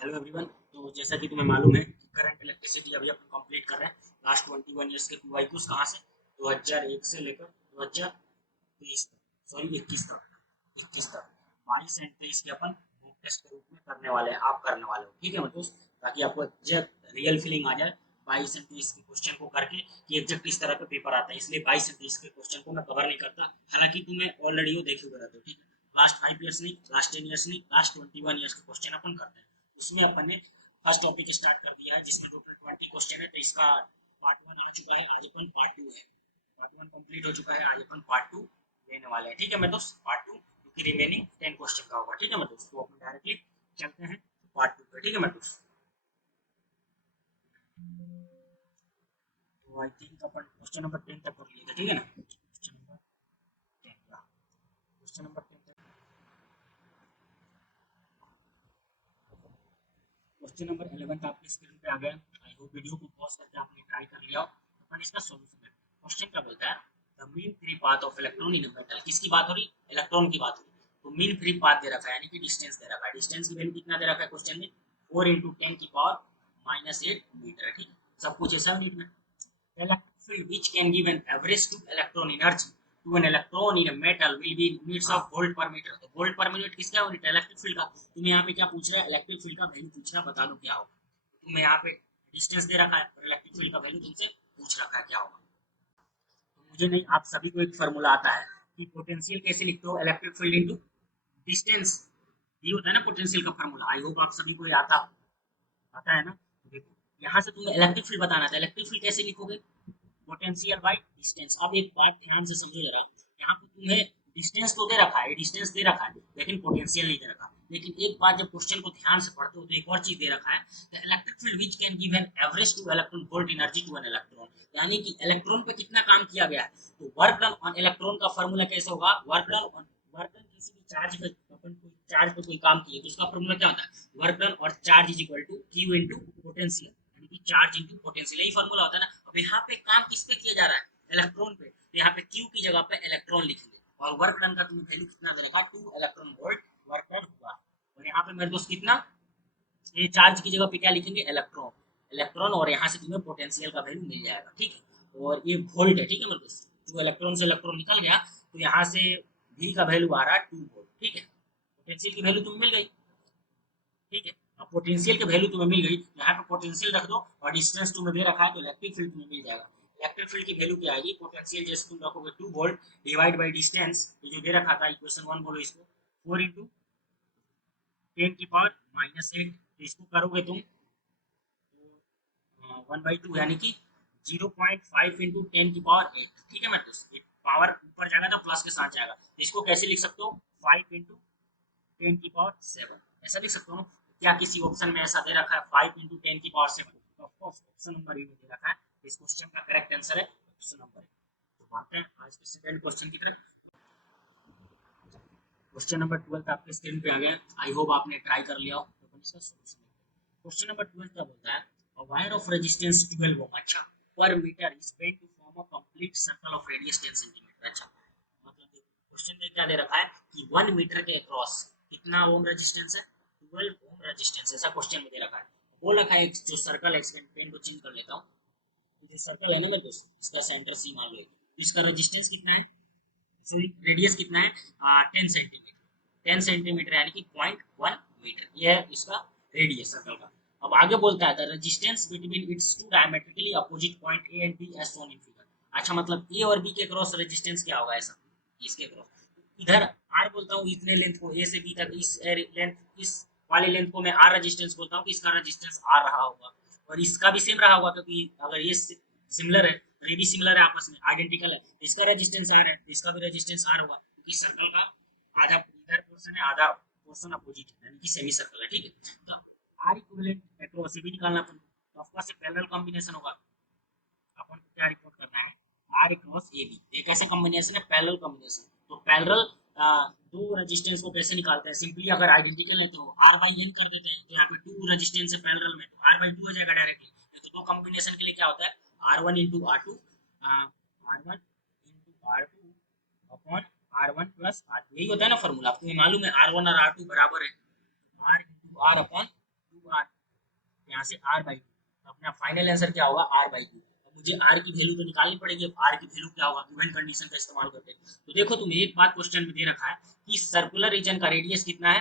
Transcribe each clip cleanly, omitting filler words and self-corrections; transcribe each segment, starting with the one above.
Hello everyone. तो जैसा कि तुम्हें मालूम है कि करंट इलेक्ट्रिसिटी अभी अपन कंप्लीट कर रहे हैं। लास्ट 21 ईयर्स के पीवाईक्यूज कहाँ से 2001 से लेकर 2023 तक, सॉरी 21 तक 22 एंड 23 के अपन मॉक टेस्ट के रूप में करने वाले हैं, आप करने वाले हो। ठीक है मतलब, ताकि आपको एग्जैक्ट रियल फीलिंग आ जाए 22 एंड 23 के क्वेश्चन को करके कि एग्जैक्ट किस तरह का पेपर आता है। इसलिए 22 एंड 23 के क्वेश्चन को मैं कवर नहीं करता, हालांकि तुम्हें ऑलरेडी वो देखे हुए रहते हो। ठीक है, लास्ट 5 ईयर्स नहीं, लास्ट 10 ईयर्स नहीं, लास्ट 21 ईयर्स के क्वेश्चन अपन करते हैं। उसमें अपन ने फर्स्ट टॉपिक स्टार्ट कर दिया है जिसमें टोटल 20 क्वेश्चन है। तो इसका पार्ट वन आ चुका है, आज अपन पार्ट टू है। पार्ट वन कंप्लीट हो चुका है, आज अपन पार्ट टू लेने वाले हैं। ठीक है मैं दोस्त, पार्ट टू क्योंकि रिमेनिंग 10 क्वेश्चन का होगा। ठीक है मैं दोस्त, तो अपन डायरेक्टली चलते हैं पार्ट टू पे। ठीक है मैं दोस्त, तो I think upon question number 10 तक कर लिए थे। ठीक है ना, क्वेश्चन नंबर 10 का क्वेश्चन नंबर 10 तक क्वेश्चन नंबर 11 आपके स्क्रीन पे आ गया। आई होप वीडियो को पॉज करके आपने ट्राई कर लिया हो। अपन इसका सॉल्यूशन है। क्वेश्चन क्या बोलता है, the mean free path of electron in a metal. किसकी बात हो रही, इलेक्ट्रॉन की बात हो रही। तो मीन फ्री पाथ दे रखा है, यानी कि डिस्टेंस दे रखा है। डिस्टेंस की वैल्यू कितना दे रखा है क्वेश्चन में, 4 इंटू 10 की पावर -8 मीटर। ठीक, सब कुछ है 7 मीटर में। Electric field which can give an average to electron energy to an electron in a metal will be in units of volt per meter। तो वोल्ट पर मिनट किसका यूनिट है, इलेक्ट्रिक फील्ड का। तुम्हें यहाँ पे क्या पूछ रहा है, इलेक्ट्रिक फील्ड का वैल्यू पूछ रहा है, बता दो क्या होगा। तुम्हें यहाँ पे डिस्टेंस दे रखा है और इलेक्ट्रिक फील्ड का वैल्यू तुमसे पूछ रखा है क्या होगा। तो मुझे नहीं, आप सभी को एक फार्मूला आता है कि पोटेंशियल कैसे लिखते हो, इलेक्ट्रिक फील्ड इंटू डिस्टेंस। ये होता है ना पोटेंशियल का फार्मूला। आई होप आप सभी को ये आता है ना। तो देखो, यहाँ से तुम्हें इलेक्ट्रिक फील्ड बताना था, इलेक्ट्रिक फील्ड कैसे लिखोगे, पोटेंशियल बाय डिस्टेंस। अब एक बात ध्यान से समझो जरा, यहाँ पे तुम्हें डिस्टेंस तो दे रखा है, डिस्टेंस दे रखा है, लेकिन पोटेंशियल नहीं दे रखा। लेकिन एक बात, जब क्वेश्चन को ध्यान से पढ़ते हो तो एक और चीज दे रखा है, the electric field which can give an average two electron volt energy to an electron. यानी कि इलेक्ट्रॉन पे कितना काम किया गया है। तो वर्क डन ऑन इलेक्ट्रॉन का फॉर्मूला कैसे होगा, वर्क डन किसी भी चार्ज पे, अपन कोई चार्ज पे कोई काम किए तो उसका फॉर्मूला क्या होता है, वर्क डन और charge is equal to q into potential, यानी कि चार्ज इनटू पोटेंशियल, यही फॉर्मूला होता है ना। अब यहाँ पे काम किस पे किया जा रहा है, इलेक्ट्रॉन पे। तो यहाँ पे क्यू की जगह पे इलेक्ट्रॉन लिखेंगे और वर्क डन का तुम्हें वैल्यू कितना दे रखा, 2 इलेक्ट्रॉन वोल्ट वर्क डन हुआ। और यहाँ पे मेरे दोस्त कितना, ये चार्ज की जगह पे क्या लिखेंगे, इलेक्ट्रॉन। इलेक्ट्रॉन और यहाँ से तुम्हें पोटेंशियल का वैल्यू मिल जाएगा। ठीक है, और ये वोल्ट है। ठीक है मेरे दोस्त, जो इलेक्ट्रॉन से इलेक्ट्रॉन निकल गया तो यहाँ से वी का वैल्यू आ रहा है 2 वोल्ट। ठीक है, पोटेंशियल की वैल्यू तुम्हें मिल गई। ठीक है, अब पोटेंशियल की वैल्यू तुम्हें मिल गई, यहाँ पे पोटेंशियल रख दो और डिस्टेंस तुम्हें दे रखा है तो इलेक्ट्रिक फील्ड तुम्हें मिल जाएगा। इलेक्ट्रिक फील्ड की वैल्यू क्या आएगी, पोटेंशियल जैसे तुम रखोगे 2 वोल्ट डिवाइड बाय डिस्टेंस, ये जो दे रखा था इक्वेशन 1 बोलो इसको, 4 इंटू 10 की पावर -8। तो इसको करोगे तुम 1/2, यानी कि 0.5 इंटू 10 की पावर 8। ठीक है मतलब, पावर ऊपर जाएगा तो प्लस के साथ जाएगा, तो इसको कैसे लिख सकते हो, 5 इंटू 10 की पावर 7, ऐसा लिख सकते हो ना। क्या किसी ऑप्शन में ऐसा दे रखा है 5 इंटू 10 की पावर 7, तो ऑफकोर्स ऑप्शन नंबर ए में दे रखा है। इस क्वेश्चन का करेक्ट आंसर है ऑप्शन नंबर ए। तो बढ़ते हैं आज के सेकंड क्वेश्चन की तरफ। क्वेश्चन नंबर 12 आपके स्क्रीन पे आ गया, आई होप आपने ट्राई कर लिया हो। तो अपन इसका सॉल्यूशन देखते हैं। क्वेश्चन नंबर 12 क्या बोलता है, a wire of resistance 12 ohm, अच्छा, per meter is bent to form a complete circle of radius 10 cm। अच्छा, मतलब क्वेश्चन में क्या दे रखा है कि 1 मीटर के अक्रॉस कितना ओम रेजिस्टेंस है, 12 ओम रेजिस्टेंस, ऐसा क्वेश्चन में दे रखा है। वो रखा है जो सर्कल है, इसके पेन को चेंज कर लेता हूँ। जो सर्कल है ना मेरे दोस्त, इसका सेंटर सी मान लो, इसका रेजिस्टेंस कितना है, रेडियस कितना है, 10 सेंटीमीटर। 10 सेंटीमीटर यानी कि 0.1 मीटर, ये है इसका रेडियस सर्कल का। अब आगे बोलता है the resistance between its two diametrically opposite point A and B as shown in figure. अच्छा, मतलब ए और बी के क्रॉस रेजिस्टेंस क्या होगा, ऐसा इसके क्रॉस, इधर आर बोलता हूँ इतने लेंथ को, ए से बी तक, इस लेंथ, इस वाले लेंथ को मैं आर रेजिस्टेंस बोलता हूँ कि इसका रेजिस्टेंस आर रहा होगा और इसका भी सेम रहा होगा, क्योंकि अगर ये सिमिलर है और ये भी सिमिलर है, आपस में आइडेंटिकल है, इसका रेजिस्टेंस आर है तो इसका भी रेजिस्टेंस आर होगा, क्योंकि सर्कल का आधा इधर पोर्शन है, आधा पोर्शन अपोजिट है, यानी कि सेमी सर्कल है। ठीक है, तो आर इक्विवेलेंट अक्रॉस भी निकालना अपन, तो ऑफ कोर्स पैरेलल कॉम्बिनेशन होगा। अपन को क्या रिपोर्ट करना है, आर क्रॉस ए बी, ये कैसे कॉम्बिनेशन है, पैरेलल कॉम्बिनेशन। तो पैरेलल दो रेजिस्टेंस को कैसे निकालते हैं, सिंपली अगर आइडेंटिकल है तो आर बाई एन कर देते हैं, तो यहाँ पे 2 रेजिस्टेंस है पैरेलल में, तो आर बाई 2 हो जाएगा डायरेक्टली। तो दो कॉम्बिनेशन के लिए क्या होता है, R one into R two, R one into R two upon R one plus R two, यही होता है ना फॉर्मूला, आपको ये मालूम है आर वन और आर टू बराबर है आर इंटू आर अपॉन 2 यहाँ से r/2, अपना फाइनल आंसर क्या होगा r/2। मुझे r की वैल्यू तो निकालनी पड़ेगी, अब r की वैल्यू क्या होगा गिवन कंडीशन का इस्तेमाल करके। तो देखो तुम्हें एक बात क्वेश्चन में दे रखा है कि सर्कुलर रीजन का रेडियस कितना है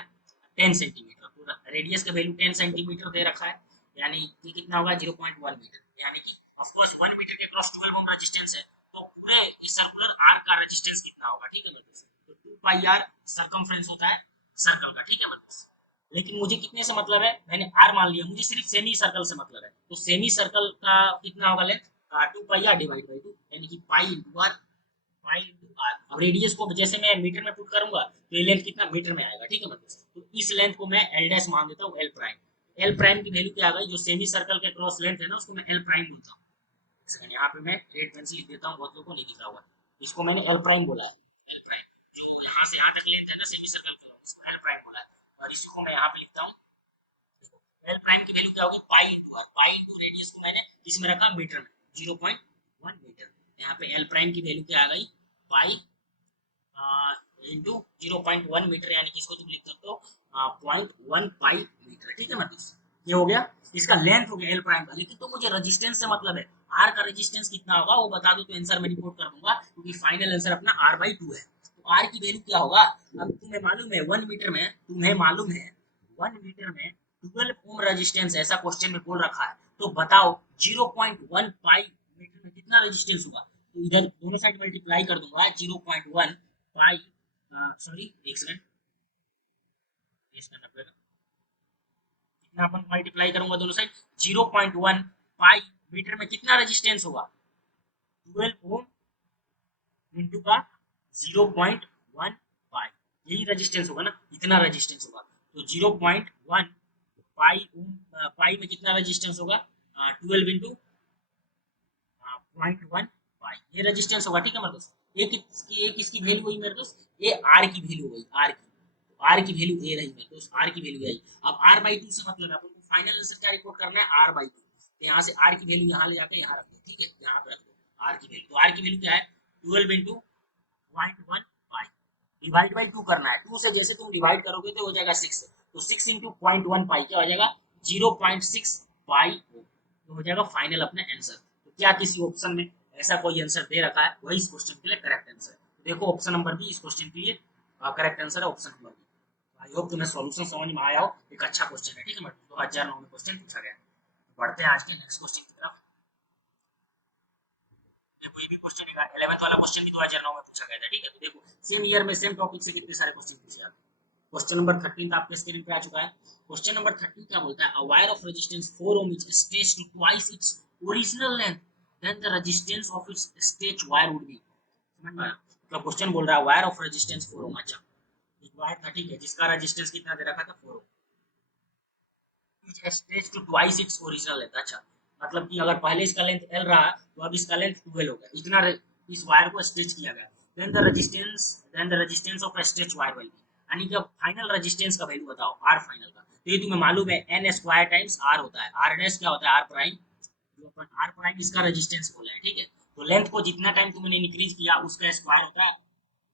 10 सेंटीमीटर, तो रेडियस का वैल्यू 10 सेंटीमीटर दे रखा है, यानी कि कितना होगा 0.1 मीटर, यानी कि ऑफ कोर्स 1 मीटर के क्रॉस 12 ओम रेजिस्टेंस है, तो पूरे इस सर्कुलर आर्क का रेजिस्टेंस कितना होगा, ठीक है मतलब, तो 2 पाई r सरकमफ्रेंस होता है सर्कल का, ठीक है मतलब। लेकिन मुझे कितने से मतलब है, मैंने आर मान लिया, मुझे सिर्फ सेमी सर्कल से मतलब है, तो सेमी सर्कल का कितना होगा length 2 pi R divide by 2, यानी कि pi into R, pi into R. अब रेडियस को जैसे मैं मीटर में पुट करूंगा तो ये लेंथ कितना मीटर में आएगा, ठीक है मतलब, तो इस लेंथ को मैं एल डैश मान देता हूँ एल प्राइम। एल प्राइम की वैल्यू क्या आ गई, जो सेमी सर्कल के क्रॉस लेंथ है ना उसको मैं एल प्राइम बोलता हूँ। यहाँ पे मैं रेड पेन से लिख देता हूँ, बहुत लोगों को नहीं दिख रहा होगा, इसको मैंने एल प्राइम बोला, एल प्राइम जो यहाँ से यहाँ तक लेंथ है ना सेमी सर्कल का, उसको एल प्राइम बोला है। और इसको मैं यहाँ पे लिखता हूँ, एल प्राइम की वैल्यू क्या होगी pi into R, pi into radius को मैंने किस में रखा मीटर में, 0.1 मीटर। यहाँ पे एल प्राइम की वैल्यू क्या आ गई पाई इंटू 0.1 मीटर, यानी कि इसको तुम लिख सकते हो 0.1 पाई मीटर, ठीक है मतलब ये हो गया, इसका लेंथ हो गया एल प्राइम का। लेकिन तो मुझे रेजिस्टेंस से मतलब है, आर का रेजिस्टेंस कितना होगा वो बता दो तो आंसर मैं रिपोर्ट कर दूंगा, क्योंकि फाइनल आंसर अपना r/2 है। तो आर की वैल्यू क्या होगा, अब तुम्हें मालूम है 1 मीटर में, तुम्हें मालूम है 1 मीटर में 12 ओम रेजिस्टेंस, ऐसा क्वेश्चन में बोल रखा है, तो बताओ 0.1 पाई मीटर में कितना रेजिस्टेंस होगा। तो इधर दोनों साइड मल्टीप्लाई कर दूंगा 0.1 पाई, सॉरी एक सेकंड, कितना अपन मल्टीप्लाई करूंगा दोनों साइड, 0.1 पाई मीटर में कितना रेजिस्टेंस होगा 12 ओम इंटू का 0.1 पाई, यही रेजिस्टेंस होगा ना, इतना रेजिस्टेंस होगा। तो 0.1 पाई ओम, पाई में कितना रेजिस्टेंस होगा 12 इंटू 0.1 पाई, ये रेजिस्टेंस होगा, ठीक है मेरे दोस्त। एक इसकी वैल्यू हुई मेरे दोस्त, ये आर की वैल्यू हुई, आर की, तो आर की वैल्यू ए रही मेरे दोस्त, आर की वैल्यू आई। अब r/2 से मतलब है अपन को फाइनल आंसर क्या रिपोर्ट करना है r/2, तो यहाँ से r की वैल्यू यहाँ ले जाकर यहाँ रख दो, ठीक है यहाँ पे रख दो r की वैल्यू, तो r की वैल्यू क्या है 12 इंटू 0.1 पाई डिवाइड बाई 2 करना है, 2 से जैसे तुम डिवाइड करोगे तो हो जाएगा 6, तो 6 इंटू 0.1 पाई क्या हो जाएगा 0.6 पाई, तो हो जाएगा फाइनल अपना आंसर। तो क्या किसी ऑप्शन में ऐसा कोई आंसर दे रखा है, वही इस क्वेश्चन के लिए करेक्ट आंसर है। तो देखो ऑप्शन नंबर बी इस क्वेश्चन के लिए करेक्ट आंसर है, option number B. I hope तुम्हें सॉल्यूशन समझ में आया हो, एक अच्छा क्वेश्चन है, ठीक है मैडम, 2009 में क्वेश्चन पूछा गया। बढ़ते हैं आज के नेक्स्ट क्वेश्चन की तरफ। देखो ये भी क्वेश्चन 11th वाला क्वेश्चन भी 2009 में पूछा गया था, ठीक है, तो देखो सेम ईयर में सेम टॉपिक से कितने सारे क्वेश्चन पूछे जाते हैं। क्वेश्चन नंबर 13 आपके स्क्रीन पे आ चुका है। क्वेश्चन नंबर 13 क्या बोलता है, a wire of resistance 4 ohm is stretched to twice its original length, then the resistance of its stretched wire would be, समझ में आया? मतलब क्वेश्चन बोल रहा है वायर ऑफ रेजिस्टेंस 4 ohm, अच्छा एक वायर था, ठीक है, जिसका रेजिस्टेंस कितना दे रखा था 4 ohm, stretch to twice its original length, अच्छा मतलब कि अगर पहले इसका लेंथ L रहा तो अब इसका लेंथ 12 हो गया, इतना इस वायर को स्ट्रेच किया गया। Then the resistance of stretch wire will be, यानी कि अब फाइनल रेजिस्टेंस का वैल्यू बताओ आर फाइनल का, तो ये तुम्हें मालूम है n स्क्वायर टाइम्स r होता है, r डैश क्या होता है r प्राइम, जो अपन r प्राइम इसका रेजिस्टेंस बोला है, ठीक है, तो लेंथ को जितना टाइम तुमने इंक्रीज किया उसका स्क्वायर होता है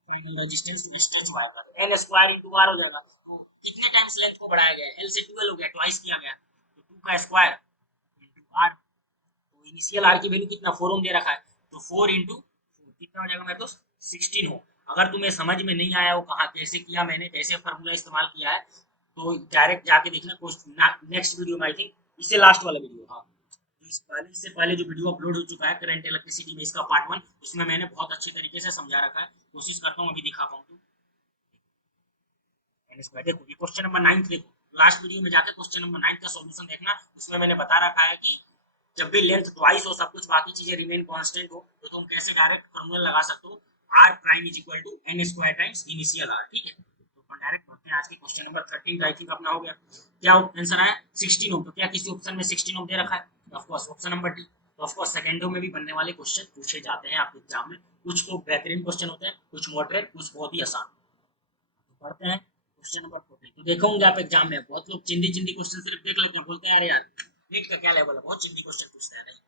फाइनल रेजिस्टेंस स्ट्रेच वायर का, तो n स्क्वायर इंटू r हो जाएगा। तो कितने टाइम्स लेंथ को बढ़ाया गया है, l से 12 हो गया, ट्वाइस किया गया, तो 2 का स्क्वायर इंटू r, तो इनिशियल r की वैल्यू कितना 4 ओम दे रखा है, तो 4 इंटू 4 कितना हो जाएगा मेरे दोस्त 16 हो। अगर तुम्हें समझ में नहीं आया वो कहा कैसे किया मैंने, कैसे फार्मूला इस्तेमाल किया है, तो डायरेक्ट जाके देखना नेक्स्ट वीडियो में, आई थिंक इससे लास्ट वाला वीडियो, हाँ इस पहले इससे पहले जो वीडियो अपलोड हो चुका है करंट इलेक्ट्रिसिटी में, इसका पार्ट 1, उसमें मैंने बहुत अच्छे तरीके से समझा रखा है, कोशिश करता हूँ अभी दिखा पाऊँ तो। देखो ये क्वेश्चन नंबर 9 देखो, लास्ट वीडियो में जाके क्वेश्चन नंबर 9 का सॉल्यूशन देखना, उसमें मैंने बता रखा है कि जब भी लेंथ ट्वाइस हो सब कुछ बाकी चीजें रिमेन कांस्टेंट हो, तो तुम कैसे डायरेक्ट फार्मूला लगा सकते हो, r prime is equal to n square times initial r, ठीक है। तो अपन डायरेक्ट बढ़ते हैं आज के क्वेश्चन नंबर 13 आई थिंक अपना हो गया, क्या आंसर आया 16 ओम, तो क्या किसी ऑप्शन में 16 ओम दे रखा है, of course option number D. तो ऑफ कोर्स सेकंडों में भी बनने वाले क्वेश्चन पूछे जाते हैं आपके एग्जाम में, कुछ तो बेहतरीन क्वेश्चन होते हैं, कुछ मॉडरेट, कुछ बहुत ही आसान। तो पढ़ते हैं क्वेश्चन नंबर 14, तो देखो होंगे आप एग्जाम में बहुत लोग चिंदी चिंदी क्वेश्चन सिर्फ देख लेते हैं, बोलते हैं यार यार नीट का क्या लेवल है, बहुत चिंदी क्वेश्चन पूछते हैं, नहीं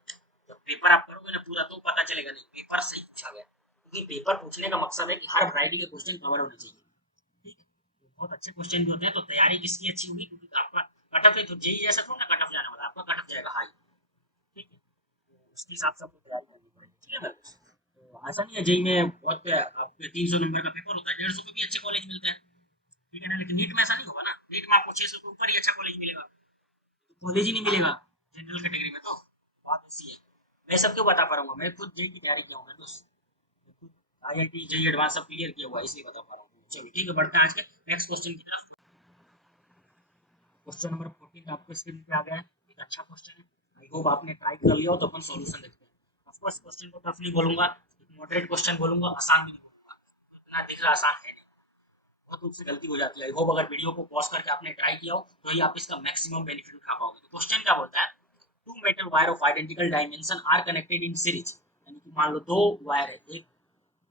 जब पेपर आप करोगे ना पूरा तो पता चलेगा नहीं पेपर सही पूछा गया, क्योंकि पेपर पूछने का मकसद है कि हर वैरायटी के क्वेश्चन कवर होने चाहिए, ठीक है, तो बहुत अच्छे क्वेश्चन भी होते हैं, तो तैयारी किसकी अच्छी होगी, क्योंकि आपका कट ऑफ है तो जेई जैसा थोड़ा ना कट ऑफ जाने वाला है, आपका कट ऑफ जाएगा हाई, ठीक है। तो उसके हिसाब से आपको तैयारी करनी पड़ेगी, ठीक है ना। तो ऐसा नहीं है जेई में बहुत आपके 300 नंबर का पेपर होता है, 150 पे भी अच्छे कॉलेज मिलते हैं, ठीक है ना। लेकिन नीट में ऐसा नहीं होगा ना, नीट में आपको 600 के ऊपर ही अच्छा कॉलेज मिलेगा, कॉलेज ही नहीं मिलेगा जनरल कैटेगरी में। तो बात ऐसी है, मैं सब क्यों बता पा रहा हूँ, मैं खुद जेई की तैयारी किया हूँ, मैं खुद आईआईटी जेई एडवांस सब क्लियर किया हुआ है, इसलिए बता पा रहा हूँ। चलिए ठीक है, बढ़ते हैं आज के नेक्स्ट क्वेश्चन की तरफ। क्वेश्चन नंबर 14 आपके स्क्रीन पे आ गया है, एक अच्छा क्वेश्चन है, आई होप आपने ट्राई कर लिया हो। तो अपन सॉल्यूशन देखते हैं। ऑफ कोर्स क्वेश्चन को टफ नहीं बोलूंगा, मॉडरेट क्वेश्चन बोलूंगा, आसान भी नहीं बोलूंगा, इतना दिख रहा आसान है नहीं, बहुत रूप से गलती हो जाती है। आई होप अगर वीडियो को पॉज करके आपने ट्राई किया हो तो ही आप इसका मैक्सिमम बेनिफिट उठा पाओगे। तो क्वेश्चन क्या बोलता है, two metal wire of identical dimension are connected in series, यानी कि मान लो दो वायर है, एक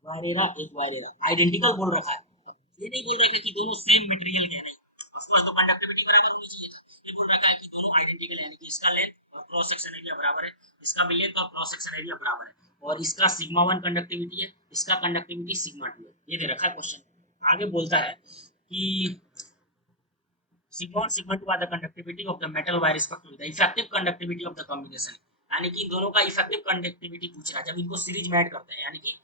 वायरेरा एक वायरेरा, आइडेंटिकल बोल रखा है, अब ये नहीं बोल रखा कि दोनों सेम मटेरियल के नहीं, ऑफ कोर्स तो कंडक्टिविटी बराबर होनी चाहिए था, ये बोल रखा है कि दोनों आइडेंटिकल, यानी कि इसका लेंथ और क्रॉस सेक्शन एरिया बराबर है, इसका भी लेंथ और क्रॉस सेक्शन एरिया बराबर है, और इसका सिग्मा 1 कंडक्टिविटी है, इसका कंडक्टिविटी सिग्मा 2 है, ये दे रखा है क्वेश्चन। आगे बोलता है कि sigma 1 sigma 2 are the conductivity of the metal by respect to the effective conductivity of the combination, यानी कि इन दोनों का इफेक्टिव कंडक्टिविटी पूछ रहा है जब इनको सीरीज में ऐड करते हैं, यानी कि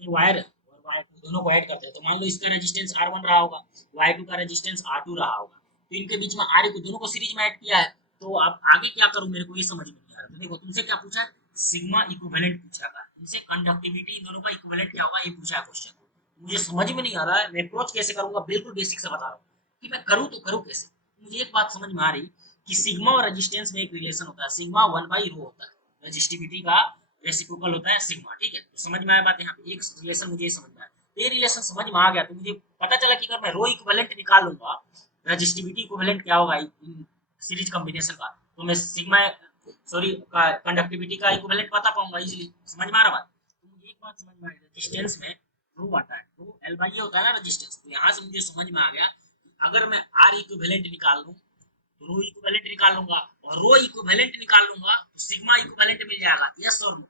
ये वायर और वायर टू दोनों को ऐड करते हैं। तो मान लो इसका रेजिस्टेंस R1 रहा होगा, Y2 का रेजिस्टेंस R2 रहा होगा, तो इनके बीच में R को दोनों को सीरीज में ऐड किया है। तो अब आगे क्या करूं, मेरे को ये समझ में नहीं आ रहा। तो देखो तुमसे क्या पूछा है, सिग्मा इक्विवेलेंट पूछा था, इनसे कंडक्टिविटी इन दोनों का इक्विवेलेंट क्या होगा ये पूछा है क्वेश्चन। मुझे समझ में नहीं आ रहा है, मैं अप्रोच कैसे करूंगा, बिल्कुल बेसिक से बता रहा हूँ कि मैं करूँ तो करूँ कैसे। मुझे एक बात समझ में आ रही कि सिग्मा और रेजिस्टेंस में एक रिलेशन होता है, सिग्मा 1/ρ होता है, रेजिस्टिविटी का रेसिप्रोकल होता है सिग्मा, ठीक है। तो समझ में आया बात, यहाँ पे एक रिलेशन मुझे समझ में आया, तो ये रिलेशन समझ में आ गया, तो मुझे पता चला कि अगर मैं रो इक्विवेलेंट निकाल लूंगा, रेजिस्टिविटी इक्विवेलेंट क्या होगा इन सीरीज कॉम्बिनेशन का, तो मैं सिग्मा सॉरी कंडक्टिविटी का इक्विवेलेंट बता पाऊंगा इजीली। समझ में आ रहा बात। तो मुझे एक बात समझ में आई, रेजिस्टेंस में रो आता है, रो एल बाई ए होता है ना रेजिस्टेंस, तो यहाँ से मुझे समझ में आ गया कि अगर मैं आर इक्विवेलेंट निकाल लूं तो रो इक्विवेलेंट निकाल लूंगा, और रो इक्विवेलेंट निकाल लूंगा तो सिग्मा इक्विवेलेंट मिल जाएगा, यस और नो।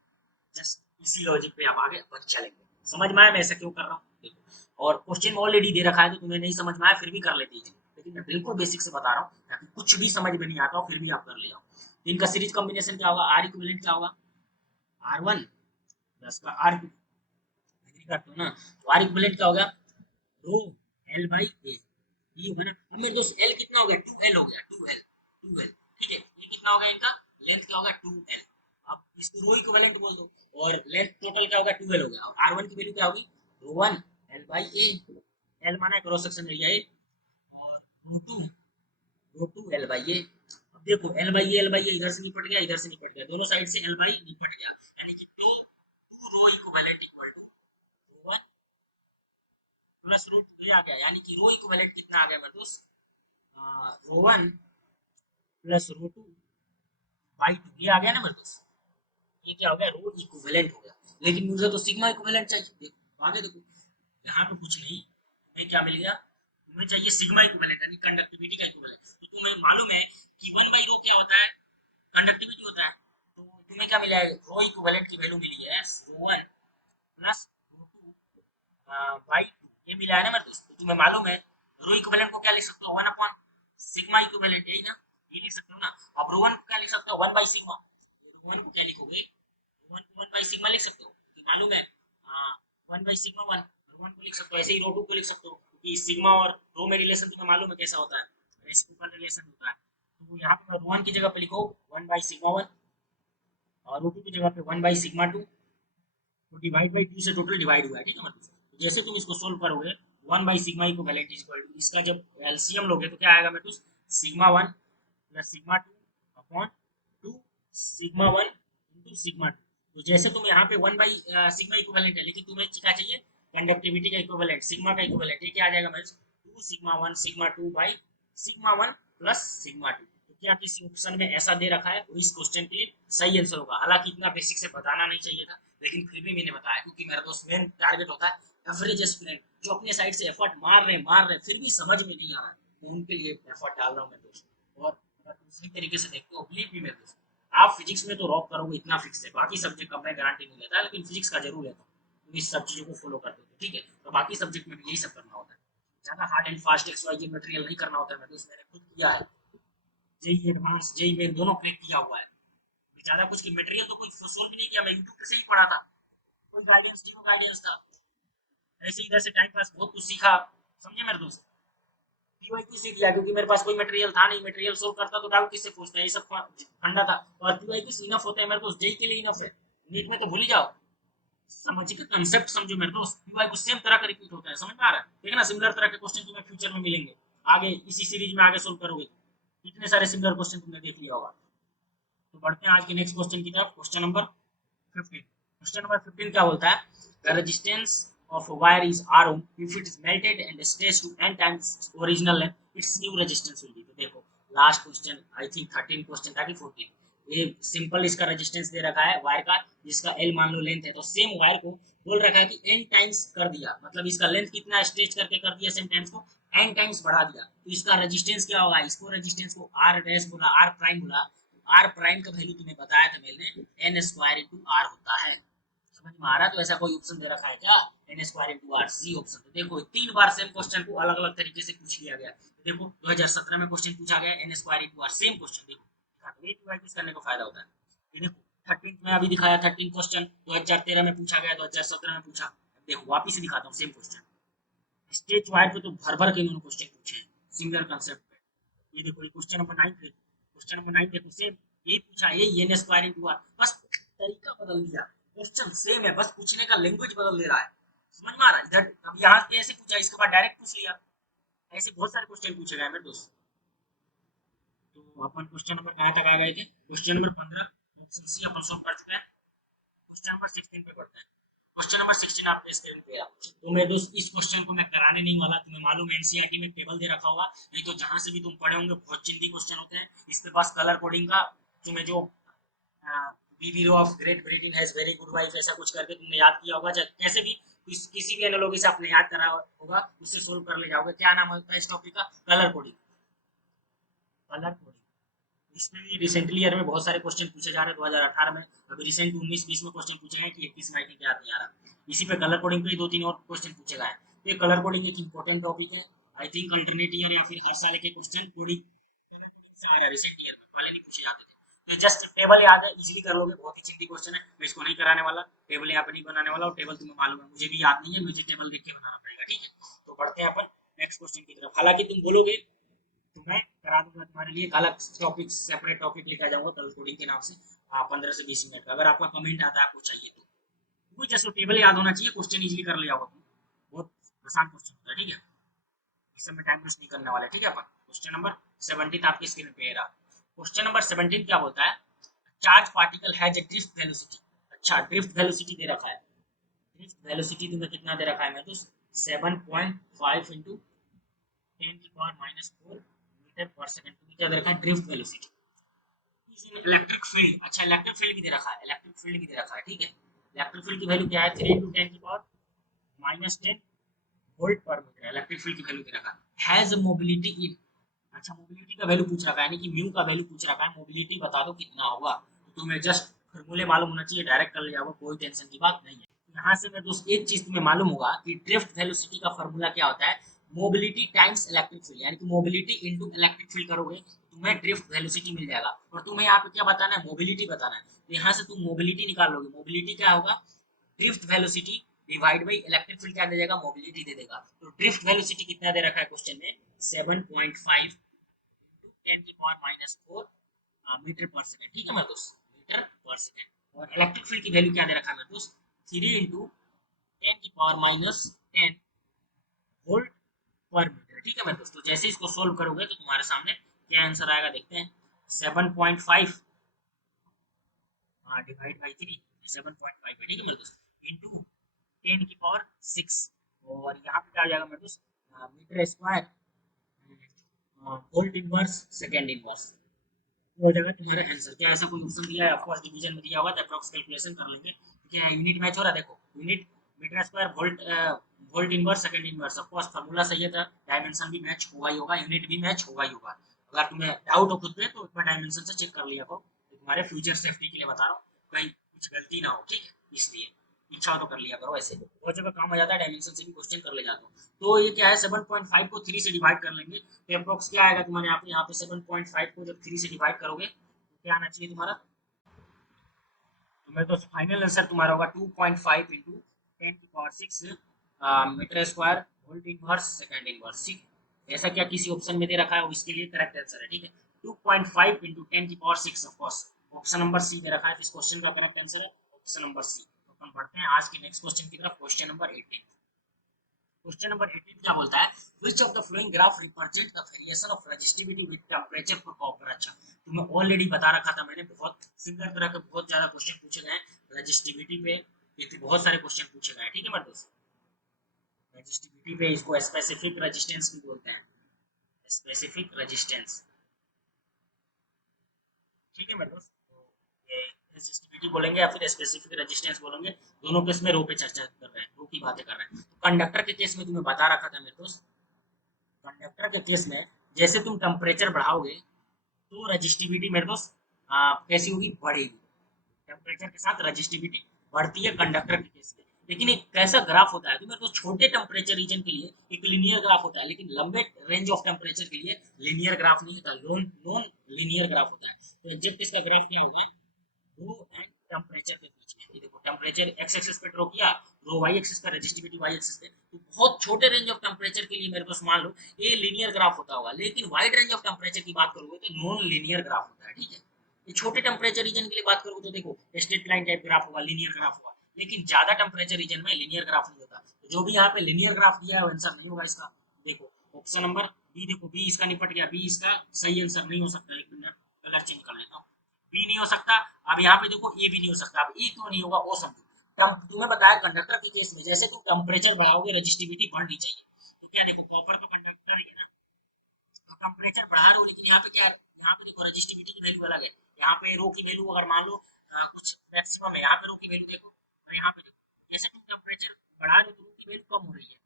जस्ट इसी लॉजिक पे आप आगे बढ़ चलेंगे। समझ में आया मैं ऐसा क्यों कर रहा हूँ, देखो। और क्वेश्चन ऑलरेडी दे रखा है, तो तुम्हें नहीं समझ में आया फिर भी कर लेते हैं, लेकिन मैं बिल्कुल बेसिक से बता रहा हूँ ताकि कुछ भी समझ में नहीं आता हो फिर भी आप कर ले जाओ। तो इनका सीरीज कॉम्बिनेशन क्या होगा, आर इक्विवेलेंट क्या होगा, R1 प्लस का R2, एग्री करते हो ना। तो आर इक्विवेलेंट क्या होगा, रो एल बाई ए, ये होगा ना। अब मेरे दोस्त एल कितना हो गया, 2L हो गया, 2L, ठीक है। ये कितना होगा इनका लेंथ क्या होगा, 2L। अब इसको रो इक्विवेलेंट बोल दो, और लेंथ टोटल क्या होगा, 2L हो गया। और R1 की वैल्यू क्या होगी, रो 1 L बाई ए, L माना है क्रॉस सेक्शन एरिया ए, और रो 2 L बाई ए। अब देखो L बाई ए इधर से निपट गया, इधर से निपट गया, दोनों साइड से L बाई निपट गया, यानी कि two rho equivalent equal to rho 1 plus rho 2 ये आ गया, यानी कि रो इक्विवेलेंट कितना आ गया मेरे दोस्त, रो 1 प्लस रो 2 बाई 2, ये आ गया ना मेरे दोस्त। ये क्या हो गया, रो इक्विवेलेंट हो गया। लेकिन मुझे तो सिग्मा इक्विवेलेंट चाहिए, देखो आगे देखो, यहाँ पे कुछ नहीं, तुम्हें क्या मिल गया, तुम्हें चाहिए सिग्मा इक्विवेलेंट यानी कंडक्टिविटी का इक्विवेलेंट। तो तुम्हें मालूम है कि 1/ρ क्या होता है, कंडक्टिविटी होता है। तो तुम्हें क्या मिला है, रो इक्विवेलेंट की वैल्यू मिली है रो 1 प्लस रो 2 बाई 2, ये मिला है ना मेरे दोस्त। तो तुम्हें मालूम है रो इक्विवेलेंट को क्या लिख सकते हो, 1 अपॉन सिग्मा इक्विवेलेंट, यही ना, ये लिख सकते हो ना। अब रो 1 को क्या लिख सकते हो, 1 बाई सिग्मा, रो 1 को क्या लिखोगे, 1 बाई सिग्मा लिख सकते हो, कि मालूम है 1 बाई सिग्मा 1, रो 1 को लिख सकते हो, ऐसे ही रो 2 को लिख सकते हो, क्योंकि सिग्मा और रो में रिलेशन तुम्हें मालूम है कैसा होता है, रेसिप्रोकल रिलेशन होता है। तो यहाँ पे रो 1 की जगह पे लिखो 1 बाई सिग्मा 1, और रो 2 की जगह पे 1 बाई सिग्मा 2, तो डिवाइड बाई 2 से टोटल डिवाइड हुआ है, ठीक है मतलब। तो जैसे तुम इसको सोल्व करोगे 1 by sigma equivalent is equal to, इसका जब एलसीएम लोगे तो क्या आएगा मेरे दोस्त, sigma 1 plus sigma 2 upon 2 sigma 1 into sigma 2। तो जैसे तुम यहाँ पे 1 बाई सिग्मा इक्विवेलेंट है, लेकिन तुम्हें क्या चाहिए, कंडक्टिविटी का इक्विवेलेंट, सिग्मा का इक्विवेलेंट, ये क्या आ जाएगा मेरे 2 sigma 1 sigma 2 by sigma 1 plus sigma 2। तो क्या किसी ऑप्शन में ऐसा दे रखा है, तो इस क्वेश्चन के लिए सही आंसर होगा। हालांकि इतना बेसिक से बताना नहीं चाहिए था, लेकिन फिर भी मैंने बताया, क्योंकि मेरा दोस्त मेन टारगेट होता है एवरेज एस्पिरेंट, जो अपने साइड से एफर्ट मार रहे फिर भी समझ में नहीं आ रहा है, तो उनके लिए एफर्ट डाल रहा हूँ मैं दोस्त। और अगर दूसरी तरीके से देखते हो, बिलीव भी मेरे दोस्त, आप फिजिक्स में तो रॉक करोगे इतना फिक्स है, बाकी सब्जेक्ट का मैं गारंटी नहीं लेता, लेकिन फिजिक्स का जरूर लेता हूँ, तो इस सब चीजों को फॉलो करते हो, ठीक है। तो बाकी सब्जेक्ट में भी यही सब करना होता है, ज्यादा hard and fast X Y material नहीं करना होता है, मैं दोस्त मैंने खुद किया है। जेई एडवांस, जेई मेन दोनों क्रैक किया हुआ है। ज्यादा कुछ की मटेरियल तो कोई सोल्व भी नहीं किया, मैं यूट्यूब से ही पढ़ा था, कोई गाइडेंस, जीरो गाइडेंस था। ऐसे इधर से टाइम पास बहुत कुछ सीखा, समझे मेरे दोस्त। पीवाई किससे किया, क्योंकि मेरे पास कोई मटेरियल था नहीं, मटेरियल सोल्व करता तो डाउट किससे पूछता है, ये सब फंडा था। और पीवाई किस इनफ होता है मेरे दोस्त, जेई के लिए इनफ है, नीट में तो भूल ही जाओ। समझिए कि कंसेप्ट समझो मेरे दोस्त, पीवाई को सेम तरह का रिपीट होता है, समझ में आ रहा है, ठीक है ना। सिमिलर तरह के क्वेश्चन तुम्हें फ्यूचर में मिलेंगे, आगे इसी सीरीज में आगे सोल्व करोगे, इतने सारे सिमिलर क्वेश्चन तुमने देख लिया होगा। तो बढ़ते हैं आज के नेक्स्ट क्वेश्चन की तरफ, क्वेश्चन नंबर 15। क्वेश्चन नंबर 15 क्या बोलता है, the resistance of a wire is R ohm if it is melted and stretched to n times original length its new resistance will be। तो देखो last question I think 13 question था कि 14, ये simple इसका resistance दे रखा है wire का, जिसका एल मान लो लेंथ है, तो सेम वायर को बोल रखा है कि एन टाइम्स कर दिया, मतलब इसका लेंथ कितना स्ट्रेच करके कर दिया सेम टाइम्स को, एन टाइम्स बढ़ा दिया, तो इसका रेजिस्टेंस क्या होगा, इसको रेजिस्टेंस को आर डैश बोला, आर प्राइम बोला। आर प्राइम का वैल्यू तुम्हें बताया था मैंने, एन स्क्वायर इंटू आर होता है, समझ में आ रहा है। तो ऐसा कोई ऑप्शन दे रखा है क्या, n square into R, C option. तो देखो 3 बार सेम क्वेश्चन को अलग अलग तरीके से पूछ लिया गया। तो देखो 2017 में क्वेश्चन पूछा गया n square into R, same question. देखो तो ये प्रैक्टिस करने का फायदा होता है। ये देखो 13 में अभी दिखाया 13 क्वेश्चन 2013 में पूछा गया, 2017 में पूछा। देखो वापिस दिखाता हूँ सेम क्वेश्चन, स्टेज वायर पे तो भर भर के इन्होंने क्वेश्चन पूछे हैं सिंगल कंसेप्ट पे। ये देखो क्वेश्चन नंबर 9 पे, क्वेश्चन नंबर 9 देखो सेम यही पूछा, यही एन स्क्वायर इंटू आर, बस तरीका बदल दिया, क्वेश्चन सेम है, बस पूछने का लैंग्वेज बदल दे रहा है, समझ में आ रहा है। इधर अब यहाँ पे ऐसे पूछा, इसके बाद डायरेक्ट पूछ लिया, ऐसे बहुत सारे क्वेश्चन पूछे गए मेरे दोस्त। तो अपन क्वेश्चन नंबर कहाँ तक आ गए थे, क्वेश्चन नंबर 15 ऑप्शन सी अपन सॉल्व कर चुके हैं। क्वेश्चन नंबर 16 पे पढ़ते हैं। क्वेश्चन नंबर 16 आपके स्क्रीन पे है। तो मेरे दोस्त इस क्वेश्चन को मैं कराने नहीं वाला, तुम्हें मालूम है एनसीईआरटी में टेबल दे रखा होगा, नहीं तो जहां से भी तुम पढ़े होंगे बहुत चिंदी क्वेश्चन होते हैं। इसके पास कलर कोडिंग का तुम्हें जो B of Great Britain has very good wife ऐसा कुछ करके तुमने याद किया होगा, चाहे कैसे भी किसी भी एनालॉजी से आपने याद करा होगा, उससे सोल्व कर ले जाओगे। क्या नाम होता है इस टॉपिक का, कलर कोडिंग। कलर कोडिंग, इसमें भी रिसेंटली ईयर में बहुत सारे क्वेश्चन पूछे जा रहे हैं 2018 में, अभी रिसेंट 19-20 में क्वेश्चन पूछे हैं कि 21 में आई थिंक याद नहीं आ रहा। इसी पे कलर कोडिंग पे 2-3 और क्वेश्चन पूछे गए हैं। तो ये कलर कोडिंग एक इंपॉर्टेंट टॉपिक है, आई थिंक अल्टरनेट ईयर या फिर हर साल के क्वेश्चन कोडिंग से आ रहा है, रिसेंट ईयर में पहले नहीं पूछे जाते थे। तो जस्ट टेबल याद है, इजीली कर लोगे, बहुत ही चिंती क्वेश्चन है, मैं इसको नहीं कराने वाला, टेबल यहाँ पे नहीं बनाने वाला, और टेबल तुम्हें मालूम है मुझे भी याद नहीं है, मुझे टेबल देख के बनाना पड़ेगा, ठीक है। तो बढ़ते हैं अपन नेक्स्ट क्वेश्चन की तरफ। हालांकि तुम बोलोगे तो मैं करा दूंगा तुम्हारे लिए, अलग टॉपिक सेपरेट टॉपिक लेकर जाऊंगा कल कोडिंग के नाम से, 15 से 20 मिनट का, अगर आपका कमेंट आता है आपको चाहिए तो। वो जैसे टेबल याद होना चाहिए, क्वेश्चन इजीली कर ले जाओगे तुम, बहुत आसान क्वेश्चन होता है, ठीक है। इस समय टाइम वेस्ट नहीं करने वाले, ठीक है। अपन क्वेश्चन नंबर 17 आपके स्क्रीन पे रहा। क्वेश्चन नंबर 17 क्या बोलता है, charge particle has a drift velocity. अच्छा ड्रिफ्ट वेलोसिटी दे रखा है, ड्रिफ्ट वेलोसिटी तुम्हें कितना दे रखा है, मैं तो 7.5 इंटू 10⁻⁴ मीटर पर सेकंड, तुम्हें क्या दे रखा है, ड्रिफ्ट वेलोसिटी। इलेक्ट्रिक फील्ड, अच्छा इलेक्ट्रिक फील्ड भी दे रखा है, इलेक्ट्रिक फील्ड भी दे रखा है, ठीक है। इलेक्ट्रिक फील्ड की वैल्यू क्या है, 3 इंटू 10⁻⁻10 वोल्ट पर मीटर, इलेक्ट्रिक फील्ड की वैल्यू दे रखा है। हैज मोबिलिटी इन, अच्छा मोबिलिटी का वैल्यू पूछ रखा है, यानी कि म्यू का वैल्यू पूछ रखा है, मोबिलिटी बता दो कितना होगा। तो तुम्हें जस्ट फॉर्मूले मालूम होना चाहिए, डायरेक्ट कर ले जाओगे, कोई टेंशन की बात नहीं है। यहाँ से मैं दोस्त एक चीज तुम्हें मालूम होगा कि ड्रिफ्ट वेलोसिटी का फॉर्मूला क्या होता है, मोबिलिटी टाइम्स इलेक्ट्रिक फील्ड, यानी कि मोबिलिटी इनटू इलेक्ट्रिक फील्ड करोगे तुम्हें ड्रिफ्ट वेलोसिटी मिल जाएगा। और तुम्हें यहाँ पे क्या बताना है, मोबिलिटी बताना है। तो यहाँ से तुम मोबिलिटी निकाल लोगे, मोबिलिटी क्या होगा, drift velocity divide by electric field क्या दे देगा, मोबिलिटी दे देगा। तो ड्रिफ्ट वेलोसिटी कितना दे रखा है क्वेश्चन में, 7.5 10⁻⁴ मीटर पर सेकंड, ठीक है मेरे दोस्त, मीटर पर सेकंड। और इलेक्ट्रिक फील्ड की वैल्यू क्या दे रखा है मेरे दोस्त, 3 इंटू 10⁻10 वोल्ट पर मीटर, ठीक है मेरे दोस्त। तो जैसे इसको सोल्व करोगे तो तुम्हारे सामने क्या आंसर आएगा देखते हैं, 7.5 डिवाइड बाई 3, 7.5 है, ठीक है मेरे दोस्त, इंटू 10⁶, और यहाँ पे क्या आ जाएगा मेरे दोस्त, metre square volt inverse second inverse, हो जाएगा तुम्हारा आंसर। क्या ऐसा कोई ऑप्शन दिया है, ऑफ कोर्स डिवीजन में दिया हुआ है, अप्रॉक्स कैलकुलेशन कर लेंगे, क्या यूनिट मैच हो रहा है, देखो unit metre square volt volt inverse second inverse, of course formula सही है, था डायमेंशन भी मैच होगा ही होगा, यूनिट भी मैच होगा ही होगा। अगर तुम्हें डाउट हो खुद पे तो एक बार डायमेंशन से चेक कर लिया करो, तो तुम्हारे फ्यूचर सेफ्टी के लिए बता रहा हूँ, कहीं कुछ गलती ना हो, ठीक है, इसलिए इच्छा हो तो कर लिया करो, ऐसे बहुत जगह काम आ जाता है, डायमेंशन से भी क्वेश्चन कर ले जाते हो। तो ये क्या है, 7.5 को 3 से डिवाइड कर लेंगे तो अप्रोक्स क्या आएगा तुम्हारे यहाँ पे 7.5 को जब 3 से डिवाइड करोगे तो क्या आना चाहिए तुम्हारा, तो मैं तो फाइनल आंसर तुम्हारा होगा 2.5 इंटू 10 की power 6 metre square volt inverse second inverse, ठीक है। ऐसा क्या किसी ऑप्शन में दे रखा है, इसके लिए करेक्ट आंसर है, ठीक है। 2.5 इंटू 10 की power 6 of course option number C दे रखा है, तो इस क्वेश्चन का करेक्ट आंसर है ऑप्शन नंबर सी। तो अपन बढ़ते हैं आज के नेक्स्ट क्वेश्चन की तरफ, क्वेश्चन नंबर 18। क्वेश्चन नंबर 18 क्या बोलता है, which of the flowing graph represent the variation of resistivity with temperature for copper. अच्छा, तो मैं ऑलरेडी बता रखा था, मैंने बहुत सिमिलर तरह के बहुत ज्यादा क्वेश्चन पूछे गए हैं रेजिस्टिविटी पे, ये बहुत सारे क्वेश्चन पूछे गए हैं, ठीक है मेरे दोस्त। रेजिस्टिविटी पे इसको स्पेसिफिक रेजिस्टेंस भी बोलते हैं, स्पेसिफिक रेजिस्टेंस, ठीक है मेरे दोस्त। तो ये रेजिस्टिविटी बोलेंगे या फिर स्पेसिफिक रेजिस्टेंस बोलेंगे, दोनों केस में रो पे चर्चा कर रहे हैं, रो की बातें कर रहे हैं। तो कंडक्टर के केस में तुम्हें बता रखा था मेरे दोस्त, कंडक्टर के केस में जैसे तुम टेम्परेचर बढ़ाओगे तो रजिस्टिविटी मेरे दोस्त कैसी होगी, बढ़ेगी। टेम्परेचर के साथ रजिस्टिविटी बढ़ती है कंडक्टर के केस में। लेकिन एक कैसा ग्राफ होता है, तो मेरे दोस्त छोटे टेम्परेचर रीजन के लिए एक लीनियर ग्राफ होता है, लेकिन लंबे रेंज ऑफ टेम्परेचर के लिए लीनियर ग्राफ नहीं होता, नॉन नॉन लीनियर ग्राफ होता है। तो एग्जैक्ट इसका ग्राफ क्या होगा, रो एंड टेम्परेचर के बीच में, ये देखो टेम्परेचर एक्स एक्सिस पे ड्रॉ किया, रो वाई एक्सिस पे, रेजिस्टिविटी वाई एक्सिस पे। तो बहुत छोटे रेंज ऑफ टेम्परेचर के लिए मेरे पास मान लो ये लीनियर ग्राफ होता होगा, लेकिन वाइड रेंज ऑफ टेम्परेचर की बात करोगे तो नॉन लीनियर ग्राफ होता है, ठीक है। ये छोटे टेम्परेचर रीजन के लिए बात करोगे तो देखो स्ट्रेट लाइन टाइप ग्राफ होगा, लीनियर ग्राफ होगा, लेकिन ज्यादा टेम्परेचर रीजन में लीनियर ग्राफ नहीं होता। तो जो भी यहाँ पे लीनियर ग्राफ दिया है वो आंसर नहीं होगा इसका। देखो ऑप्शन नंबर बी, देखो बी इसका निपट गया, बी इसका सही आंसर नहीं हो सकता, एक मिनट कलर चेंज कर लेता हूँ। बी नहीं हो सकता, अब यहाँ पे देखो ए भी नहीं हो सकता, अब ए क्यों नहीं होगा वो समझो। तुम्हें बताया कंडक्टर के केस में जैसे तुम टेम्परेचर बढ़ाओगे रजिस्टिविटी बढ़नी चाहिए, तो क्या देखो कॉपर का कंडक्टर है ना, तो टेम्परेचर बढ़ा रहे हो, लेकिन यहाँ पे क्या, यहाँ पे देखो रजिस्टिविटी की वैल्यू अलग है, यहाँ पे रो की वैल्यू अगर मान लो कुछ मैक्सिमम है, यहाँ पे रो की वैल्यू देखो, और यहाँ पे देखो जैसे तुम टेम्परेचर बढ़ा रहे हो तो रो की वैल्यू कम हो रही है,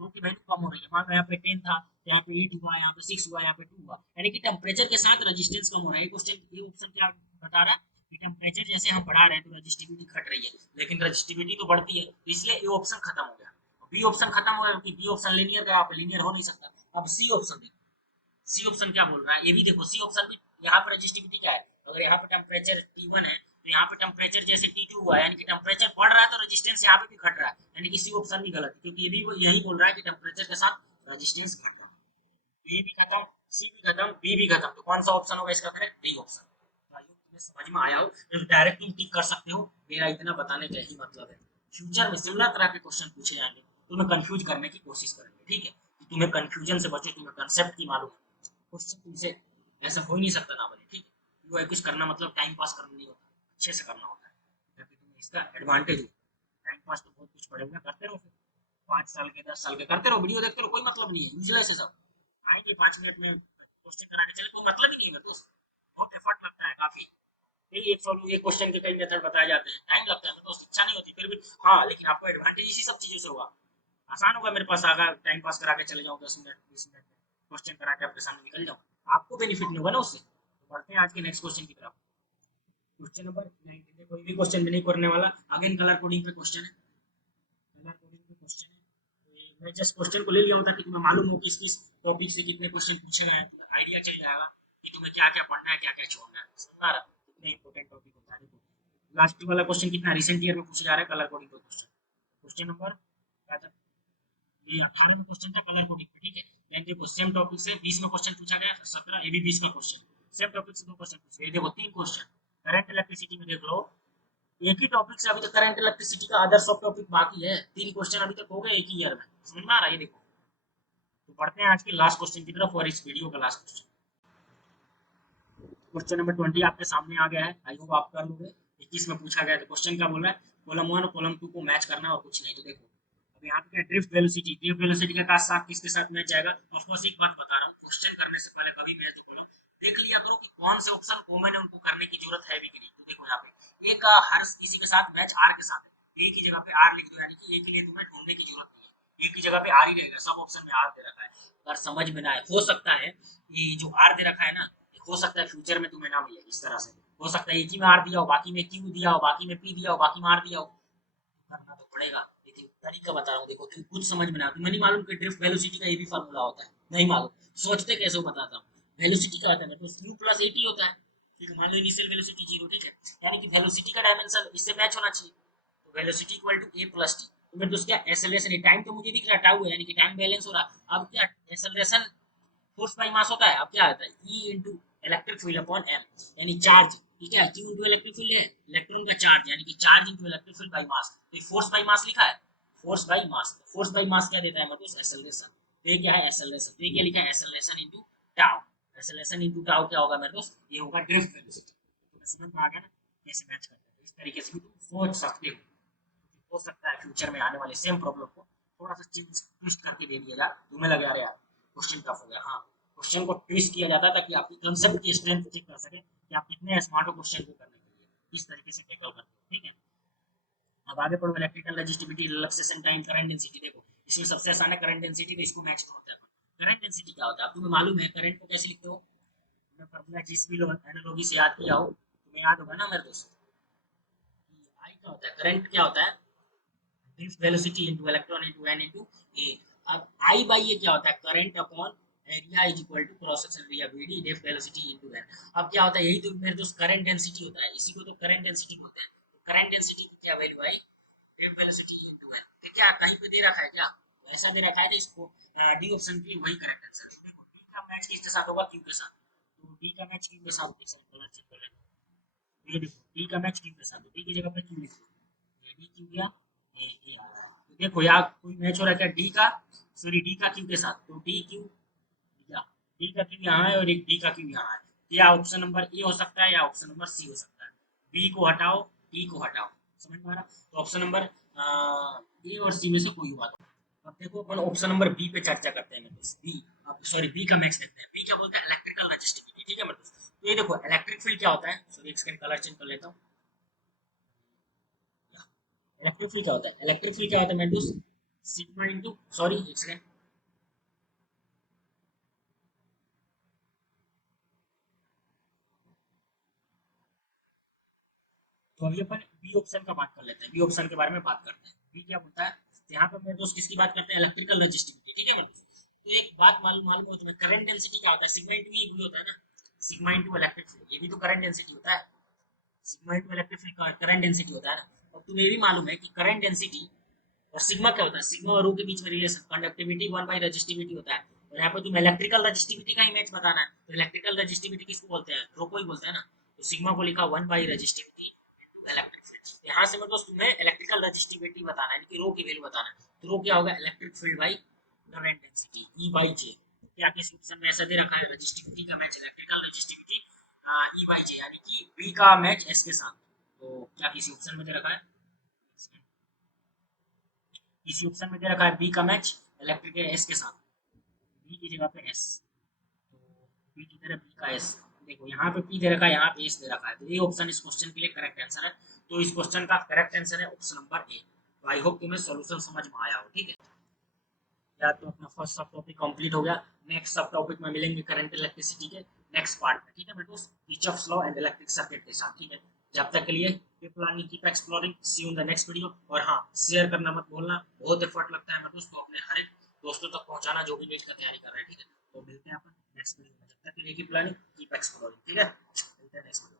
रो की वैल्यू कम हो रही है। मान लो यहाँ पे 10 था, तो यहाँ पे 8 हुआ, यहाँ पे 6 हुआ, यहाँ पे 2 हुआ, यानी कि टेम्परेचर के साथ रेजिस्टेंस कम हो रहा है। ये क्वेश्चन, ये ऑप्शन क्या बता रहा है कि टेम्परेचर जैसे हम बढ़ा रहे हैं तो रजिस्टिविटी घट रही है, लेकिन रजिस्टिविटी तो बढ़ती है, तो इसलिए ये ऑप्शन खत्म हो गया। बी ऑप्शन खत्म हो गया, बी ऑप्शन लीनियर का, लीनियर हो नहीं सकता। अब सी ऑप्शन देखो, सी ऑप्शन क्या बोल रहा है, ये भी देखो सी ऑप्शन भी, यहाँ पर रजिस्टिविटी क्या है, अगर यहाँ पे टेम्परेचर T1 है तो यहाँ पे टेम्परेचर जैसे T2 हुआ है, यानी कि टेम्परेचर बढ़ रहा है तो रेजिस्टेंस यहाँ पे भी घट रहा है, यानी कि सी ऑप्शन भी गलत है, क्योंकि ये भी यही बोल रहा है कि टेम्परेचर के साथ रेजिस्टेंस घट रहा है। ए भी खत्म, सी भी खत्म, बी भी खत्म, तो कौन सा ऑप्शन होगा इसका करेक्ट, डी ऑप्शन। तो आई होप तुम्हें समझ में आया हो, तो डायरेक्ट तुम टिक कर सकते हो, मेरा इतना बताने का यही मतलब है। फ्यूचर में सिमिलर तरह के क्वेश्चन पूछे जाएंगे, तुम्हें कंफ्यूज करने की कोशिश करेंगे, ठीक है, कि तुम्हें कंफ्यूजन से बचो, तुम्हें कंसेप्ट की मालूम है। क्वेश्चन तुमसे ऐसा हो ही नहीं सकता ना बने, ठीक है। वो कुछ करना मतलब टाइम पास करना नहीं होता, अच्छे से करना होता है, ताकि तुम्हें इसका एडवांटेज हो। टाइम पास तो बहुत कुछ पड़ेगा, करते रहो फिर 5 साल के 10 साल के करते रहो, वीडियो देखते रहो, कोई मतलब नहीं है, यूजलेस है सब। आएंगे 5 मिनट में क्वेश्चन कराने चले, कोई मतलब ही नहीं है दोस्त, बहुत एफर्ट लगता है काफी। यही एक सॉल्व, एक क्वेश्चन के कई मेथड बताए जाते हैं, टाइम लगता है तो दोस्त, इच्छा नहीं होती फिर भी। हाँ, लेकिन आपको एडवांटेज इसी सब चीजों से होगा, आसान होगा मेरे पास आगा टाइम पास करा के चले जाऊँ 10 मिनट 20 मिनट में, क्वेश्चन करा के आपके सामने निकल जाऊँ, आपको बेनिफिट नहीं होगा ना उससे। तो बढ़ते हैं आज के नेक्स्ट क्वेश्चन की तरफ, क्वेश्चन नंबर 19। कोई भी क्वेश्चन नहीं करने वाला, अगेन कलर कोडिंग पे क्वेश्चन है, कलर कोडिंग पे क्वेश्चन है। तो मैं जस्ट क्वेश्चन को ले लिया हूँ ताकि तुम्हें मालूम हो किस किस टॉपिक से कितने क्वेश्चन पूछे गए हैं, तुम्हें आइडिया चल जाएगा कि तुम्हें क्या क्या पढ़ना है, क्या क्या छोड़ना है, समझ रहा, कितने इंपॉर्टेंट टॉपिक होता है। देखो लास्ट वाला क्वेश्चन कितना रिसेंट ईयर में पूछा जा रहा है, कलर कोडिंग पे क्वेश्चन, क्वेश्चन नंबर क्या था, ये 18 में क्वेश्चन था कलर कोडिंग पे, ठीक है। देन देखो सेम टॉपिक से 20 में क्वेश्चन पूछा गया, 17 ये भी 20 का क्वेश्चन, सेम टॉपिक से 2 क्वेश्चन पूछे, ये देखो 3 क्वेश्चन। करंट इलेक्ट्रिसिटी में देख लो, एक ही टॉपिक से अभी तक करंट इलेक्ट्रिसिटी का अदर सब टॉपिक बाकी है, 3 क्वेश्चन अभी तक हो गए एक ही ईयर में, समझ में आ रहा है, ये देखो। तो पढ़ते हैं आज के लास्ट क्वेश्चन की तरफ, और इस वीडियो का लास्ट क्वेश्चन, क्वेश्चन नंबर 20 आपके सामने आ गया है, आई होप आप कर लोगे। 21 में पूछा गया, तो क्वेश्चन क्या बोल रहा है, कॉलम 1 और कॉलम 2 को मैच करना और कुछ नहीं। तो देखो अब यहाँ पे क्या, ड्रिफ्ट वेलोसिटी का साथ किसके साथ मैच जाएगा। ऑफ कोर्स एक बात बता रहा हूँ, क्वेश्चन करने से पहले कभी मैच दो कॉलम देख लिया करो कि कौन से ऑप्शन कॉमन है, उनको करने की जरूरत है भी कि नहीं। तो देखो यहाँ पे एक हर किसी के साथ मैच आर के साथ है, एक ही जगह पे आर लिख दो, यानी कि एक के लिए तुम्हें ढूंढने की जरूरत नहीं है, एक ही जगह पे आर ही रहेगा, सब ऑप्शन में आर दे रखा है। अगर समझ में ना आए, हो सकता है ये जो आर दे रखा है ना, हो सकता है फ्यूचर में तुम्हें ना मिले इस तरह से, हो सकता है एक ही में आर दिया हो, बाकी में क्यू दिया हो, बाकी में पी दिया हो, बाकी में आर दिया हो, करना तो पड़ेगा, लेकिन तरीका बता रहा हूँ, देखो तुम कुछ समझ में ना, तुम्हें नहीं मालूम कि ड्रिफ्ट वेलोसिटी का ये भी फार्मूला होता है, नहीं मालूम, सोचते कैसे हो बताता हूँ। वेलोसिटी का होता है तो u प्लस एटी होता है, ठीक है, मान लो इनिशियल वेलोसिटी जीरो, ठीक है, यानी कि वेलोसिटी का डायमेंशन इससे मैच होना चाहिए, तो velocity equal to a plus t, तो मेरे दोस्त क्या एक्सेलरेशन, टाइम तो मुझे दिख रहा है टाउ है, यानी कि टाइम बैलेंस हो रहा, अब क्या एक्सेलरेशन फोर्स बाई मास होता है, अब क्या आता है E into electric field upon m, यानी चार्ज, ठीक है, Q इनटू इलेक्ट्रिक फील्ड है इलेक्ट्रॉन का चार्ज, यानी कि charge into electric field by mass, तो ये फोर्स बाई मास लिखा है, force by mass, force by mass क्या देता है मतलब एक्सेलरेशन, तो ये क्या है एक्सेलरेशन, तो ये क्या लिखा है acceleration into tau, acceleration into tau क्या होगा मेरे दोस्त, ये होगा ड्रिफ्ट वेलोसिटी, तो समझ में आ गया ना कैसे मैच करते हैं, इस तरीके से भी तुम सोच सकते हो सकता है फ्यूचर में आने वाले सेम प्रॉब्लम को थोड़ा सा चेंज ट्विस्ट करके दे दिया जाए, तुम्हें लगे अरे यार क्वेश्चन टफ हो गया, हाँ क्वेश्चन को ट्विस्ट किया जाता है ताकि आपकी कंसेप्ट की स्ट्रेंथ चेक कर सके कि आप कितने स्मार्ट हो क्वेश्चन को करने के लिए, इस तरीके से टैकल करते हो, ठीक है। अब आगे पढ़ो electrical resistivity, relaxation time, current density, देखो इसमें सबसे आसान है करंट डेंसिटी, तो इसको मैच होता है। करंट डेंसिटी क्या होता है, अब तुम्हें मालूम है करंट को कैसे लिखते हो, तुमने फार्मूला जिस भी एनालॉजी से याद किया हो, तुम्हें याद होगा ना मेरे दोस्त, आई क्या होता है, करंट क्या होता है, drift velocity into electron into n into a, अब I बाई ये क्या होता है current upon area is equal to cross section area BD, drift velocity into n, अब क्या होता है यही तो मेरे दोस्त करंट डेंसिटी होता है, इसी को तो करंट डेंसिटी बोलते हैं, तो करंट डेंसिटी की क्या वैल्यू आई, ड्रिफ्ट वेलोसिटी इनटू n, तो क्या कहीं पे दे रखा है क्या, ऐसा दे रखा है, तो इसको डी ऑप्शन की वही करेक्ट आंसर है, देखो डी का मैच किसके साथ होगा, क्यू के साथ, तो डी का मैच क्यू के साथ, कलर चेक कर लेते हैं, ये देखो डी का मैच क्यू के साथ, डी की जगह पे क्यू लिख दो, ये डी क्यू गया, ये तो देखो यार कोई मैच हो रहा है क्या डी का, सॉरी डी का क्यू के साथ, तो डी क्यू, या डी का क्यू यहाँ है और एक डी का क्यू यहाँ है, तो या ऑप्शन नंबर ए हो सकता है या ऑप्शन नंबर सी हो सकता है, बी को हटाओ डी को हटाओ, समझ में आ रहा, तो ऑप्शन नंबर ए और सी में से कोई हुआ, तो अब देखो अपन ऑप्शन नंबर बी पे चर्चा करते हैं, मतलब बी, अब सॉरी बी का मैक्स देखते हैं, बी क्या बोलते हैं इलेक्ट्रिकल रेजिस्टिविटी, ठीक है मतलब, तो ये देखो इलेक्ट्रिक फील्ड क्या होता है, सॉरी एक सेकंड कलर चेंज कर लेता हूँ, इलेक्ट्रिक फील्ड क्या होता है, इलेक्ट्रिक फील्ड क्या होता है मेरे दोस्त, सिग्मा इंटू, सॉरी एक सेकंड, तो अभी अपन बी ऑप्शन का बात कर लेते हैं, बी ऑप्शन के बारे में बात करते हैं, बी क्या बोलता है, तो यहाँ पे मेरे दोस्त किसकी बात करते हैं इलेक्ट्रिकल रेजिस्टिविटी, ठीक है मेरे दोस्त, तो एक बात मालूम मालूम हो तुम्हें, करंट डेंसिटी क्या होता है, सिग्मा इंटू ई भी होता है ना, सिग्मा इंटू इलेक्ट्रिक फील्ड, ये भी तो करंट डेंसिटी होता है, sigma into electric field current density होता है ना, और तुम्हें ये भी मालूम है कि करंट डेंसिटी और सिग्मा क्या होता है, सिग्मा और रो के बीच में relation conductivity one by resistivity होता है, और यहाँ पे तुम्हें इलेक्ट्रिकल रजिस्टिविटी का इमेज बताना है, तो इलेक्ट्रिकल रजिस्टिविटी किसको बोलते हैं, रो को ही बोलते हैं ना, तो सिग्मा को लिखा one by resistivity into electric field, यहाँ से मतलब तुम्हें इलेक्ट्रिकल रजिस्टिविटी बताना है, रो की वैल्यू बताना है, तो रो क्या होगा electric field by current density E by J, क्या किसी ऑप्शन में ऐसा दे रखा है रजिस्टिविटी का match electrical resistivity E by J, यानी कि बी का मैच एस के साथ, तो क्या किसी ऑप्शन में दे रखा है, इसी ऑप्शन में दे रखा है बी का मैच इलेक्ट्रिक एस के साथ, बी की जगह पे एस, तो बी की तरह बी का एस, देखो यहाँ पे पी दे रखा है यहाँ पे एस दे रखा है, तो ये ऑप्शन इस क्वेश्चन के लिए करेक्ट आंसर है, तो इस क्वेश्चन का करेक्ट आंसर है ऑप्शन नंबर ए, तो आई होप तुम्हें सॉल्यूशन समझ में आया हो, ठीक है, या तो अपना फर्स्ट सब टॉपिक कंप्लीट हो गया, नेक्स्ट सब टॉपिक में मिलेंगे करंट इलेक्ट्रिसिटी के नेक्स्ट पार्ट में, ठीक है बेटो, Kirchhoff's law and electric circuit के साथ, ठीक है, जब तक के लिए keep learning keep exploring, see you in the next video, और हाँ शेयर करना मत भूलना, बहुत एफर्ट लगता है मेरे दोस्तों अपने हर एक दोस्तों तक पहुंचाना जो भी नीट का तैयारी कर रहे हैं, ठीक है, तो मिलते हैं अपन नेक्स्ट वीडियो में, जब तक के लिए कीप लर्निंग कीप एक्सप्लोरिंग, ठीक है, मिलते हैं नेक्स्ट वीडियो।